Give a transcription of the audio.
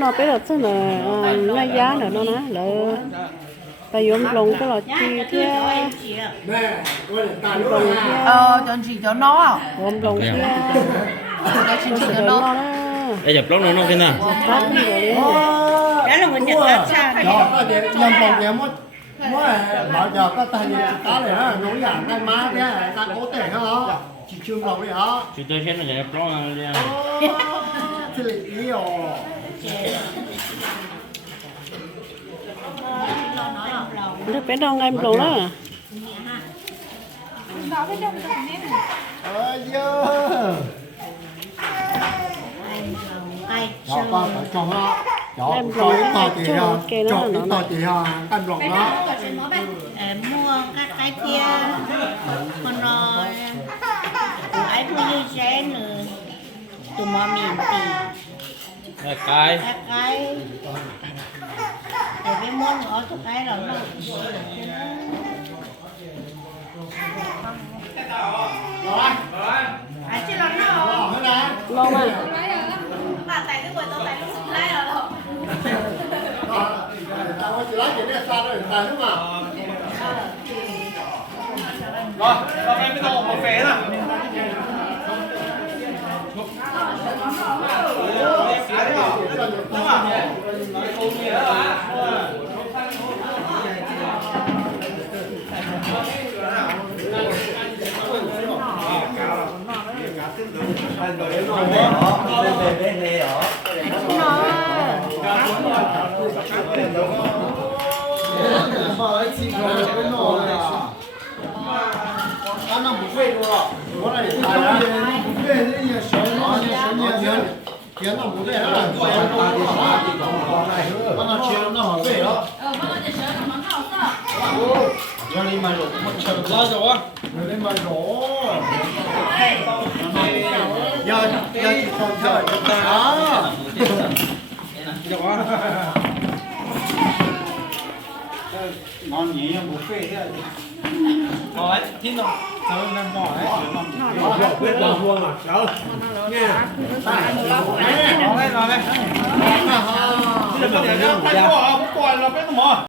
nó bây giờ chứ là nó giá nữa nó ná là tại dùng lồng cái là chi thế chọn chỉ cho nó à? dùng lồng thế Cái chỉ nó cho nó. Ê chụp lóc nó kia nè. tắt đi rồi đi Đó là mình nhận ra sao? Đó có thể nhầm phòng nhầm mất mỗi bảo giờ có tay nhìn tá này á nối dạng tay má thế ta cố thể hả chỉ trương lòng đấy hả Chị tôi xem là chụp lóc nó đi. thì ý rồi nó bé đâu ngay lồng đó dơ đó con phải trong đó đó em coi lồng to chị ha cái nó chọn to chị ha căn lòng đó Mua các cái kia còn rồi ấy mua như thế nữa tụi mò miền tì Đây cái. các cái để cái món ở tụi cái rồi nó à chứ là nó lồng à mà tại cái buổi tôi tại lúc sinh lai rồi đâu tao chỉ lấy chuyện này xa rồi tài đúng không Rồi, em mới đồ một phế nè. ăn nó buffet luôn rồi bữa này tài đó buffet thế nhiều sớm nó nhiều tiền nó buffet đó là nó chiều nó hỏi về đó cho nên mà rồi một chờ quá rồi rồi lên mà rồi giờ chỉ còn chờ cho ta đó ngon nhỉ buffet thế Rồi, thiên đồng. Sao em đang bỏ ấy? biết là vuông à cháu nghe Rồi đây. Bây giờ bây giờ cái quả là cái gì mà?